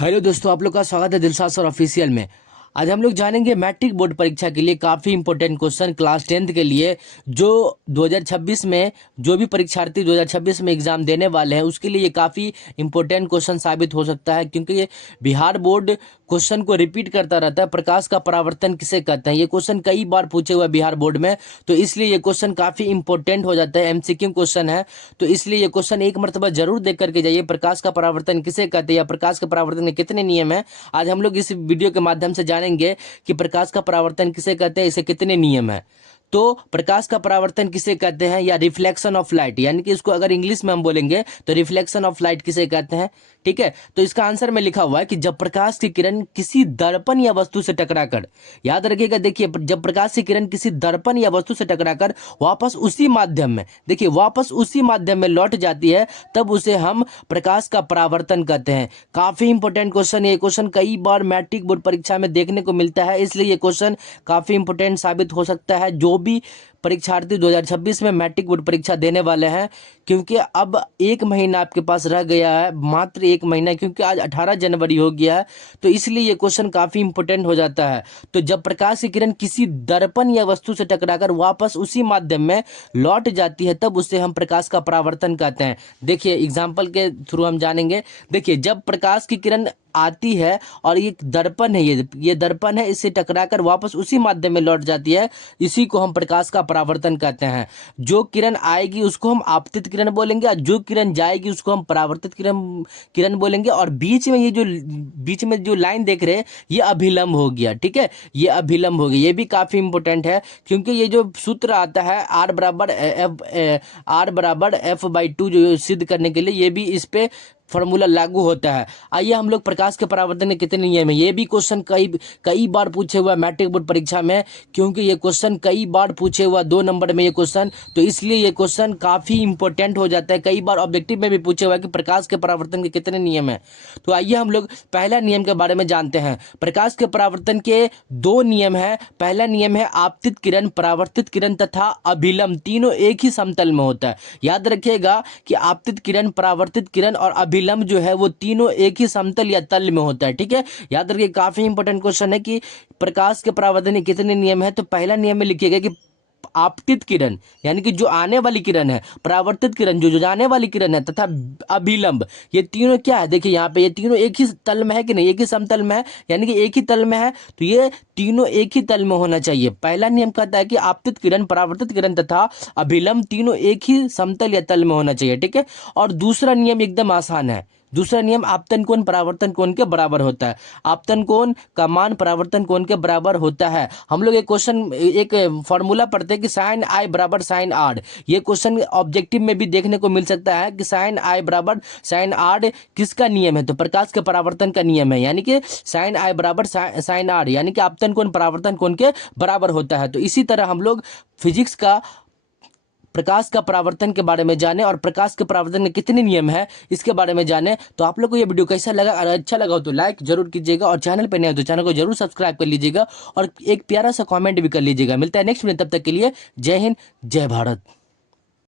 Hello दोस्तों, आप लोग का स्वागत है दिलसाद सर ऑफिशियल में। आज हम लोग जानेंगे मैट्रिक बोर्ड परीक्षा के लिए काफ़ी इंपॉर्टेंट क्वेश्चन क्लास 10th के लिए, जो 2026 में जो भी परीक्षार्थी 2026 में एग्जाम देने वाले हैं उसके लिए ये काफ़ी इंपॉर्टेंट क्वेश्चन साबित हो सकता है, क्योंकि ये बिहार बोर्ड क्वेश्चन को रिपीट करता रहता है। प्रकाश का परावर्तन किसे कहते हैं, ये क्वेश्चन कई बार पूछे हुए बिहार बोर्ड में, तो इसलिए ये क्वेश्चन काफ़ी इंपॉर्टेंट हो जाता है। एमसीक्यू क्वेश्चन है, तो इसलिए ये क्वेश्चन एक मरतबा जरूर देख करके जाइए। प्रकाश का परावर्तन किसे कहते हैं या प्रकाश के परावर्तन के कितने नियम है, आज हम लोग इस वीडियो के माध्यम से जानेंगे कि प्रकाश का परावर्तन किसे कहते हैं, इसे कितने नियम है। तो प्रकाश का परावर्तन किसे कहते हैं या रिफ्लेक्शन ऑफ लाइट, यानी कि इसको अगर इंग्लिश में हम बोलेंगे तो रिफ्लेक्शन ऑफ लाइट किसे कहते हैं। ठीक है, तो इसका आंसर में लिखा हुआ है कि जब प्रकाश की किरण किसी दर्पण या वस्तु से टकराकर, याद रखिएगा, देखिए जब प्रकाश की किरण किसी दर्पण या वस्तु से टकराकर वापस उसी माध्यम में, देखिए वापस उसी माध्यम में लौट जाती है, तब उसे हम प्रकाश का परावर्तन कहते हैं। काफी इंपॉर्टेंट क्वेश्चन, ये क्वेश्चन कई बार मैट्रिक बोर्ड परीक्षा में देखने को मिलता है, इसलिए ये क्वेश्चन काफी इंपॉर्टेंट साबित हो सकता है जो भी परीक्षार्थी 2026 में मैट्रिक बोर्ड परीक्षा देने वाले हैं। क्योंकि अब एक महीना आपके पास रह गया है, मात्र एक महीना, क्योंकि आज 18 जनवरी हो गया है, तो इसलिए ये क्वेश्चन काफी इंपॉर्टेंट हो जाता है। तो जब प्रकाश की किरण किसी दर्पण या वस्तु से टकराकर वापस उसी माध्यम में लौट जाती है, तब उसे हम प्रकाश का परावर्तन कहते हैं। देखिए एग्जाम्पल के थ्रू हम जानेंगे। देखिए जब प्रकाश की किरण आती है और ये दर्पण है, ये दर्पण है, इससे टकराकर वापस उसी माध्यम में लौट जाती है, इसी को हम प्रकाश का परावर्तन कहते हैं। जो किरण आएगी उसको हम आपतित किरण बोलेंगे और जो किरण जाएगी उसको हम परावर्तित किरण बोलेंगे। और बीच में जो लाइन देख रहे हैं ये अभिलंब हो गया। ठीक है, ये अभिलंब हो गया, ये भी काफी इंपॉर्टेंट है, क्योंकि ये जो सूत्र आता है R = F/2 जो सिद्ध करने के लिए, ये भी इस पे फॉर्मूला लागू होता है। आइए हम लोग प्रकाश के परावर्तन के कितने नियम है, ये भी क्वेश्चन कई बार पूछे हुआ मैट्रिक बोर्ड परीक्षा में, क्योंकि ये क्वेश्चन कई बार पूछे हुआ 2 नंबर में ये क्वेश्चन, तो इसलिए ये क्वेश्चन काफी इंपॉर्टेंट हो जाता है। कई बार ऑब्जेक्टिव में भी पूछे हुआ है कि प्रकाश के परावर्तन के कितने नियम है। तो आइए हम लोग पहला नियम के बारे में जानते हैं। प्रकाश के परावर्तन के 2 नियम है। पहला नियम है आपतित किरण, परावर्तित किरण तथा अभिलंब तीनों एक ही समतल में होता है। याद रखिएगा कि आपतित किरण, परावर्तित किरण और अभिलंब जो है वो तीनों एक ही समतल या तल में होता है। ठीक है, याद रखिए, काफी इंपॉर्टेंट क्वेश्चन है कि प्रकाश के परावर्तन के कितने नियम है। तो पहला नियम में लिखिएगा कि आपतित किरण यानी कि जो आने वाली किरण है, परावर्तित किरण जो जाने वाली किरण है, तथा अभिलंब, ये तीनों क्या है, देखिए यहाँ पे ये तीनों एक ही तल में है कि नहीं, एक ही समतल में है, यानी कि एक ही तल में है, तो ये तीनों एक ही तल में होना चाहिए। पहला नियम कहता है कि आपतित किरण, परावर्तित किरण तथा अभिलंब तीनों एक ही समतल या तल में होना चाहिए। ठीक है, और दूसरा नियम एकदम आसान है। दूसरा नियम आपतन कोण परावर्तन कोण के बराबर होता है। आपतन कोण का मान परावर्तन कोण के बराबर होता है। हम लोग एक फॉर्मूला पढ़ते हैं कि साइन आई बराबर साइन आर। ये क्वेश्चन ऑब्जेक्टिव में भी देखने को मिल सकता है कि साइन आई बराबर साइन आर किसका नियम है, तो प्रकाश के परावर्तन का नियम है, यानी कि साइन आई बराबर साइन आर, यानी कि आपतन कोण परावर्तन कोण के बराबर होता है। तो इसी तरह हम लोग फिजिक्स का प्रकाश का परावर्तन के बारे में जाने और प्रकाश के परावर्तन के कितने नियम है इसके बारे में जाने। तो आप लोग को ये वीडियो कैसा लगा, अगर अच्छा लगा हो तो लाइक जरूर कीजिएगा, और चैनल पर नए हो तो चैनल को जरूर सब्सक्राइब कर लीजिएगा और एक प्यारा सा कमेंट भी कर लीजिएगा। मिलता है नेक्स्ट में, तब तक के लिए जय हिंद, जय भारत।